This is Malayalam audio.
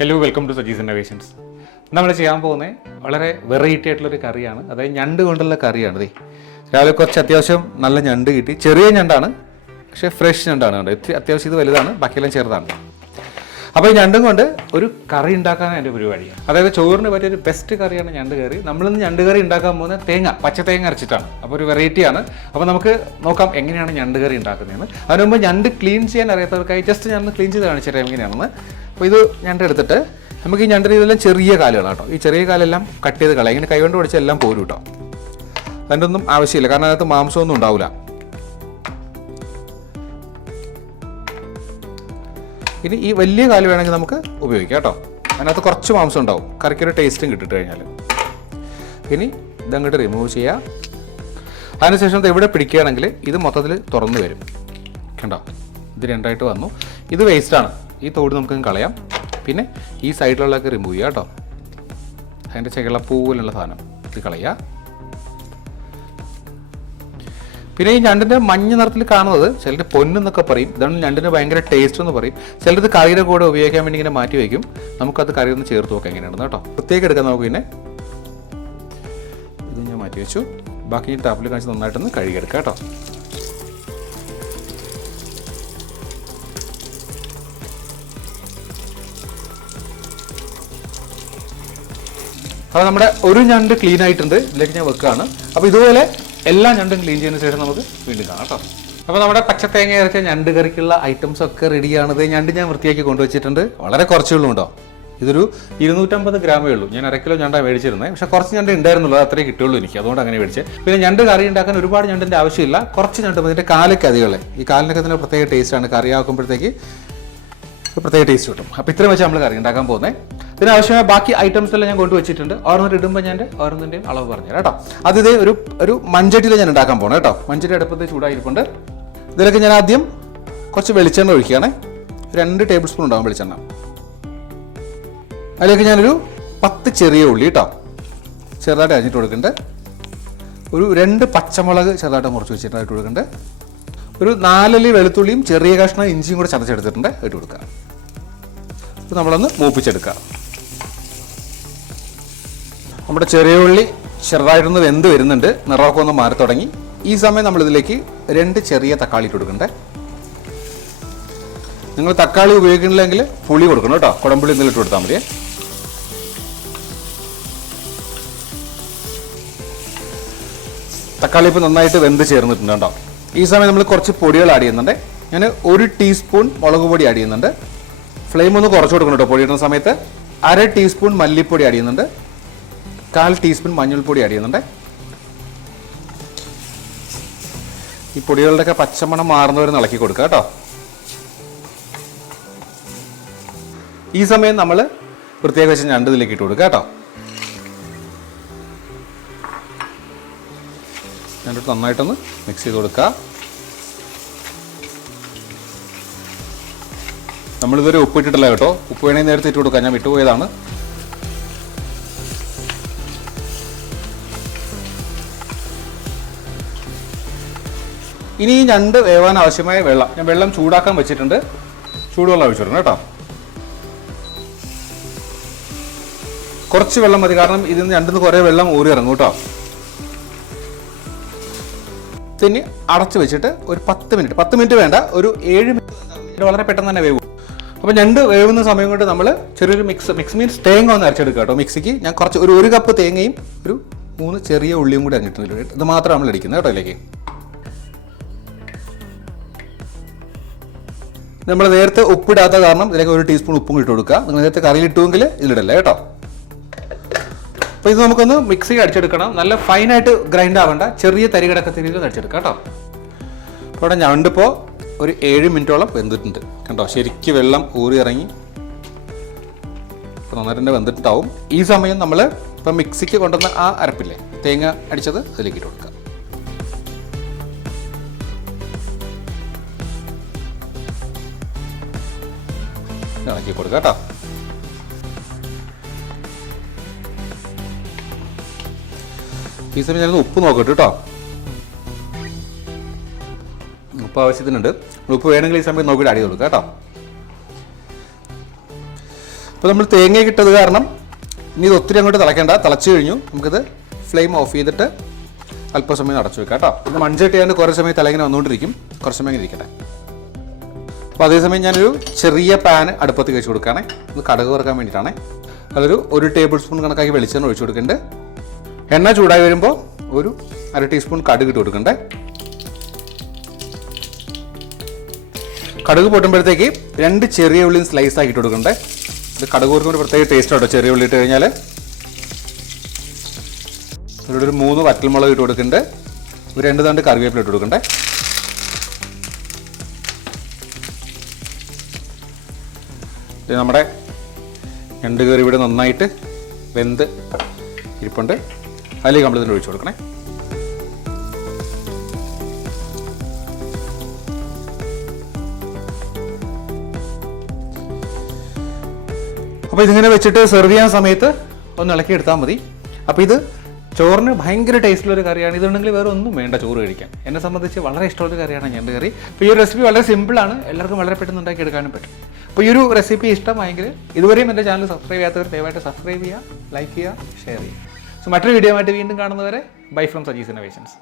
Hello, welcome to Saji's innovations. നമ്മൾ ചെയ്യാൻ പോകുന്നത് വളരെ വെറൈറ്റി ആയിട്ടുള്ളൊരു കറിയാണ്. അതായത് ഞണ്ട് കൊണ്ടുള്ള കറിയാണ്. രാവിലെ കുറച്ച് അത്യാവശ്യം നല്ല ഞണ്ട് കിട്ടി. ചെറിയ ഞണ്ടാണ്, പക്ഷേ ഫ്രഷ് ഞണ്ടാണ്. അത്യാവശ്യം ഇത് വലുതാണ്, ബാക്കിയെല്ലാം ചെറുതാണ്. അപ്പോൾ ഈ ഞണ്ടും കൊണ്ട് ഒരു കറി ഉണ്ടാക്കാനാണ് എൻ്റെ പരിപാടിയാണ്. അതായത് ചോറിന് പറ്റിയൊരു ബെസ്റ്റ് കറിയാണ് ഞണ്ട് കറി. നമ്മളിന്ന് ഞണ്ട് കറി ഉണ്ടാക്കാൻ പോകുന്നത് പച്ച തേങ്ങ അരച്ചിട്ടാണ്. അപ്പോൾ ഒരു വെറൈറ്റിയാണ്. അപ്പോൾ നമുക്ക് നോക്കാം എങ്ങനെയാണ് ഞണ്ട് കറി ഉണ്ടാക്കുന്നതെന്ന്. അതിന് മുമ്പ് ഞണ്ട് ക്ലീൻ ചെയ്യാൻ അറിയാത്തവർക്കായി ജസ്റ്റ് ഞാൻ ക്ലീൻ ചെയ്ത് കാണിച്ചു തരാം എങ്ങനെയാണെന്ന്. അപ്പോൾ ഇത് ഞണ്ട് എടുത്തിട്ട് നമുക്ക് ഈ ഞണ്ടിന് ഇതെല്ലാം ചെറിയ കാലുകളാണ് കേട്ടോ. ഈ ചെറിയ കാലെല്ലാം കട്ട് ചെയ്ത് കളയാം. ഇങ്ങനെ കൈകൊണ്ട് പിടിച്ച് എല്ലാം പോരും കേട്ടോ. അതിൻ്റെ ഒന്നും ആവശ്യമില്ല, കാരണം അതിനകത്ത് മാംസമൊന്നും ഉണ്ടാവില്ല. ഇനി ഈ വലിയ കാല് വേണമെങ്കിൽ നമുക്ക് ഉപയോഗിക്കാം കേട്ടോ. അതിനകത്ത് കുറച്ച് മാംസം ഉണ്ടാവും, കറിക്കൊരു ടേസ്റ്റും കിട്ടിട്ട് കഴിഞ്ഞാൽ. ഇനി ഇതങ്ങോട്ട് റിമൂവ് ചെയ്യാം. അതിനുശേഷം എവിടെ പിടിക്കുകയാണെങ്കിൽ ഇത് മൊത്തത്തിൽ തുറന്നു വരും കണ്ടോ. ഇത് രണ്ടായിട്ട് വന്നു. ഇത് വേസ്റ്റാണ്, ഈ തോട് നമുക്ക് കളയാം. പിന്നെ ഈ സൈഡിലുള്ളതൊക്കെ റിമൂവ് ചെയ്യാം കേട്ടോ. അതിൻ്റെ ചെകിളപ്പൂവിലുള്ള സാധനം ഇത് കളയാം. പിന്നെ ഈ ഞണ്ടിൻ്റെ മഞ്ഞ നിറത്തിൽ കാണുന്നത് ചിലർ പൊന്നെന്നൊക്കെ പറയും. ഇതാണ് ഞണ്ടിന് ഭയങ്കര ടേസ്റ്റ് എന്ന് പറയും. ചിലത് കറിയുടെ കൂടെ ഉപയോഗിക്കാൻ വേണ്ടി ഇങ്ങനെ മാറ്റി വയ്ക്കും. നമുക്കത് കറി ഒന്ന് ചേർത്ത് നോക്കാം എങ്ങനെയാണെന്ന് കേട്ടോ. പ്രത്യേകം എടുക്കാം നമുക്ക്. പിന്നെ ഇത് ഞാൻ മാറ്റി വെച്ചു. ബാക്കി ടാപ്പിൽ കാണിച്ച് നന്നായിട്ടൊന്ന് കഴുകിയെടുക്കാം കേട്ടോ. അപ്പോൾ നമ്മുടെ ഒരു ഞണ്ട് ക്ലീൻ ആയിട്ടുണ്ട്. ഇതിലേക്ക് ഞാൻ വെക്കുകയാണ്. അപ്പോൾ ഇതുപോലെ എല്ലാ ഞണ്ടും ക്ലീൻ ചെയ്തതിന് ശേഷം നമുക്ക് വീണ്ടും കാണാം കേട്ടോ. അപ്പോൾ നമ്മുടെ പച്ചത്തേങ്ങ അരച്ച ഞണ്ട് കറിക്കുള്ള ഐറ്റംസ് ഒക്കെ റെഡിയാണത്. ഞണ്ട് ഞാൻ വൃത്തിയാക്കി കൊണ്ടുവച്ചിട്ടുണ്ട്. വളരെ കുറച്ചേ ഉള്ളൂ കേട്ടോ. ഇതൊരു 250 ഗ്രാമേ ഉള്ളൂ. ഞാൻ 1 കിലോ ഞണ്ടാണ് മേടിച്ചിരുന്നത്. പക്ഷേ കുറച്ച് ഞണ്ട് ഉണ്ടായിരുന്നുള്ളൂ, അത്രേ കിട്ടുള്ളൂ എനിക്ക്. അതുകൊണ്ട് അങ്ങനെ മേടിച്ചത്. പിന്നെ ഞണ്ട് കറി ഉണ്ടാക്കാൻ ഒരുപാട് ഞണ്ടിൻ്റെ ആവശ്യമില്ല, കുറച്ച് ഞണ്ട് മതി. ഇതിൻ്റെ കാലൊക്കെ അധികമുള്ള ഈ കാലിനൊക്കെ തന്നെ പ്രത്യേക ടേസ്റ്റാണ്. കറി ആക്കുമ്പോഴത്തേക്ക് പ്രത്യേക ടേസ്റ്റ് കിട്ടും. അപ്പോൾ ഇത്രയും വെച്ച് നമ്മൾ കറി ഉണ്ടാക്കാൻ പോകുന്നത്. ഇതിനാവശ്യമായ ബാക്കി ഐറ്റംസ് എല്ലാം ഞാൻ കൊണ്ടുവച്ചിട്ടുണ്ട്. ഓരോന്നിട്ട് ഇടുമ്പോൾ ഞാൻ ഓരോന്നിൻ്റെയും അളവ് പറഞ്ഞുതരാം കേട്ടോ. അതിതേ ഒരു മൺചട്ടിയിൽ ഞാൻ ഉണ്ടാക്കാൻ പോകണം കേട്ടോ. മൺചട്ടി അടുപ്പത്ത് ചൂടായിരിപ്പുണ്ട്. ഇതിലേക്ക് ഞാൻ ആദ്യം കുറച്ച് വെളിച്ചെണ്ണ ഒഴിക്കുകയാണേ. 2 ടേബിൾ സ്പൂൺ ഉണ്ടാകും വെളിച്ചെണ്ണ. അതിലേക്ക് ഞാനൊരു 10 ചെറിയ ഉള്ളി കേട്ടോ ചെറുതായിട്ട് അരിഞ്ഞിട്ട് കൊടുക്കുന്നുണ്ട്. ഒരു 2 പച്ചമുളക് ചെറുതായിട്ട് മുറിച്ച് വെച്ചിട്ടായിട്ട് കൊടുക്കുന്നുണ്ട്. ഒരു 4 അല്ലി വെളുത്തുള്ളിയും ചെറിയ കഷ്ണം ഇഞ്ചിയും കൂടെ ചതച്ചെടുത്തിട്ടുണ്ട്, ഇട്ട് കൊടുക്കുക. അപ്പോൾ നമ്മളൊന്ന് മൂപ്പിച്ചെടുക്കുക. നമ്മുടെ ചെറിയ ഉള്ളി ചെറുതായിട്ടൊന്ന് വെന്ത് വരുന്നുണ്ട്, നിറമൊക്കെ ഒന്ന് മാറി തുടങ്ങി. ഈ സമയം നമ്മളിതിലേക്ക് 2 ചെറിയ തക്കാളി ഇട്ട് കൊടുക്കണ്ടേ. നിങ്ങൾ തക്കാളി ഉപയോഗിക്കണില്ലെങ്കിൽ പുളി കൊടുക്കണം കേട്ടോ. കുടംപുളി എന്തെങ്കിലും ഇട്ട് കൊടുത്താൽ മതിയേ. തക്കാളി ഇപ്പോൾ നന്നായിട്ട് വെന്ത് ചേർന്നിട്ടുണ്ട് കേട്ടോ. ഈ സമയം നമ്മൾ കുറച്ച് പൊടികൾ ആഡ് ചെയ്യുന്നുണ്ട്. ഞാൻ 1 ടീസ്പൂൺ മുളക് പൊടി ആഡ് ചെയ്യുന്നുണ്ട്. ഫ്ലെയിം ഒന്ന് കുറച്ച് കൊടുക്കണം കേട്ടോ. പൊടി ഇടുന്ന സമയത്ത് 1/2 ടീസ്പൂൺ മല്ലിപ്പൊടി ആഡ് ചെയ്യുന്നുണ്ട്. 1/4 ടീസ്പൂൺ മഞ്ഞൾപ്പൊടി ആഡ് ചെയ്യുന്നുണ്ട്. ഈ പൊടികളുടെയൊക്കെ പച്ചമണം മാറുന്നവരെ ഇളക്കി കൊടുക്കുക കേട്ടോ. ഈ സമയം നമ്മൾ പ്രത്യേകം വെച്ച് ഞണ്ട് ഇതിലേക്ക് ഇട്ട് കൊടുക്കുക കേട്ടോ. ഞണ്ടിട്ട് നന്നായിട്ടൊന്ന് മിക്സ് ചെയ്ത് കൊടുക്കുക. നമ്മളിതുവരെ ഉപ്പിട്ടിട്ടില്ല കേട്ടോ. ഉപ്പ് വേണമെങ്കിൽ നേരത്തെ ഇട്ട് കൊടുക്കാം, ഞാൻ വിട്ടുപോയതാണ്. ഇനി ഈ ഞണ്ട് വേവാൻ ആവശ്യമായ വെള്ളം ഞാൻ വെള്ളം ചൂടാക്കാൻ വെച്ചിട്ടുണ്ട്. ചൂടുവെള്ളം ഒഴിച്ചിടണം കേട്ടോ. കുറച്ച് വെള്ളം മതി, കാരണം ഇതിൽ ഞണ്ടിന്ന് കുറേ വെള്ളം ഊരി ഇറങ്ങും കേട്ടോ. പിന്നെ അടച്ച് വെച്ചിട്ട് ഒരു 10 മിനിറ്റ് വേണ്ട, ഒരു 7 മിനിറ്റ് വളരെ പെട്ടെന്ന് തന്നെ വേവും. അപ്പോൾ ഞണ്ട് വേവുന്ന സമയം കൊണ്ട് നമ്മൾ ചെറിയൊരു മിക്സ് മീൻസ് തേങ്ങ ഒന്ന് അരച്ചെടുക്കുക കേട്ടോ. മിക്സിക്ക് ഞാൻ കുറച്ച് ഒരു കപ്പ് തേങ്ങയും ഒരു 3 ചെറിയ ഉള്ളിയും കൂടി അരിഞ്ഞിട്ടുണ്ട്. ഇത് മാത്രം നമ്മൾ അടിക്കുന്നത് കേട്ടോ. ഇതിലേക്ക് നമ്മൾ നേരത്തെ ഉപ്പിടാത്ത കാരണം ഇതിലേക്ക് 1 ടീസ്പൂൺ ഉപ്പും ഇട്ട് കൊടുക്കുക. നിങ്ങൾ നേരത്തെ കറിയിലിട്ടുവെങ്കിൽ ഇതിലിടല്ലേ കേട്ടോ. അപ്പോൾ ഇത് നമുക്കൊന്ന് മിക്സിക്ക് അടിച്ചെടുക്കണം. നല്ല ഫൈനായിട്ട് ഗ്രൈൻഡ് ആവേണ്ട, ചെറിയ തരി കിടക്കത്തിരിയിൽ അടിച്ചെടുക്കാം കേട്ടോ. അപ്പോൾ ഇവിടെ ഞണ്ടിപ്പോൾ ഒരു 7 മിനിറ്റോളം വെന്തിട്ടുണ്ട് കണ്ടോ. ശരിക്കും വെള്ളം ഊറി ഇറങ്ങി അപ്പോൾ നന്നായിട്ട് വെന്തിട്ടുണ്ടാവും. ഈ സമയം നമ്മൾ ഇപ്പം മിക്സിക്ക് കൊണ്ടുവന്ന ആ അരപ്പില്ലേ, തേങ്ങ അടിച്ചത് അതിലേക്ക് ഇട്ട് കൊടുക്കുക. ഇളക്കി കൊടുക്കുക കേട്ടോ. ഈ സമയം ഞാനൊന്ന് ഉപ്പ് നോക്കട്ടെ കേട്ടോ. ഉപ്പ് ആവശ്യത്തിനുണ്ട്. ഉപ്പ് വേണമെങ്കിൽ ഈ സമയം നോക്കിയിട്ട് ആഡ് ചെയ്ത് കൊടുക്കുക കേട്ടോ. അപ്പോൾ നമ്മൾ തേങ്ങ കിട്ടത് കാരണം ഇനി ഇത് ഒത്തിരി അങ്ങോട്ട് തിളയ്ക്കേണ്ട. തിളച്ച് കഴിഞ്ഞു നമുക്കിത് ഫ്ലെയിം ഓഫ് ചെയ്തിട്ട് അല്പസമയം അടച്ചു വെക്കാം കേട്ടോ. ഇത് മൺചട്ടിയാണ്ട് കുറേ സമയം തിളങ്ങനെ വന്നുകൊണ്ടിരിക്കും, കുറച്ച് സമയം ഇരിക്കട്ടെ. അപ്പോൾ അതേസമയം ഞാനൊരു ചെറിയ പാൻ അടുപ്പത്ത് വെച്ച് കൊടുക്കുകയാണേ. ഇത് കടുക് വറുക്കാൻ വേണ്ടിയിട്ടാണേ. അതൊരു 1 ടേബിൾ സ്പൂൺ കണക്കാക്കി വെളിച്ചെണ്ണ ഒഴിച്ചു കൊടുക്കുന്നുണ്ട്. എണ്ണ ചൂടായി വരുമ്പോൾ ഒരു 1/2 ടീസ്പൂൺ കടുക് ഇട്ട് കൊടുക്കണ്ടേ. കടുക് പൊട്ടുമ്പോഴത്തേക്ക് 2 ചെറിയ ഉള്ളിയും സ്ലൈസ് ആക്കി ഇട്ട് കൊടുക്കണ്ടേ. ഇത് കടുക് വറുക്കുമ്പോൾ പ്രത്യേക ടേസ്റ്റ് ആട്ടോ ചെറിയ ഉള്ളി ഇട്ട് കഴിഞ്ഞാൽ. ഇവിടെ ഒരു 3 വറ്റൽമുളക് ഇട്ട് കൊടുക്കുന്നുണ്ട്. ഒരു 2 തണ്ട് കറിവേപ്പില ഇട്ട് കൊടുക്കണ്ടേ. ഇത് നമ്മുടെ ഞണ്ട് കറി ഇവിടെ നന്നായിട്ട് വെന്ത് ഇരിപ്പുണ്ട്. അതിലേക്ക് നമ്മളിതിൻ്റെ ഒഴിച്ചു കൊടുക്കണേ. അപ്പോൾ ഇതിങ്ങനെ വെച്ചിട്ട് സെർവ് ചെയ്യാൻ സമയത്ത് ഒന്ന് ഇളക്കി എടുത്താൽ മതി. അപ്പോൾ ഇത് ചോറിന് ഭയങ്കര ടേസ്റ്റുള്ളൊരു കറിയാണ്. ഇതുണ്ടെങ്കിൽ വേറെ ഒന്നും വേണ്ട ചോറ് കഴിക്കാൻ. എന്നെ സംബന്ധിച്ച് വളരെ ഇഷ്ടമുള്ളൊരു കറിയാണ് ഞണ്ട് കറി. അപ്പോൾ ഈ ഒരു റെസിപ്പി വളരെ സിമ്പിളാണ്, എല്ലാവർക്കും വളരെ പെട്ടെന്ന് ഉണ്ടാക്കി എടുക്കാനും പറ്റും. അപ്പോൾ ഈ ഒരു റെസിപ്പി ഇഷ്ടമായെങ്കിൽ ഇതുവരെയും എൻ്റെ ചാനൽ സബ്സ്ക്രൈബ് ചെയ്യാത്തവർ ദയവായിട്ട് സബ്സ്ക്രൈബ് ചെയ്യുക, ലൈക്ക് ചെയ്യുക, ഷെയർ ചെയ്യുക. സോ മറ്റൊരു വീഡിയോ ആയിട്ട് വീണ്ടും കാണുന്നവരെ ബൈ ഫ്രം സജീസ് ഇന്നോവേഷൻസ്.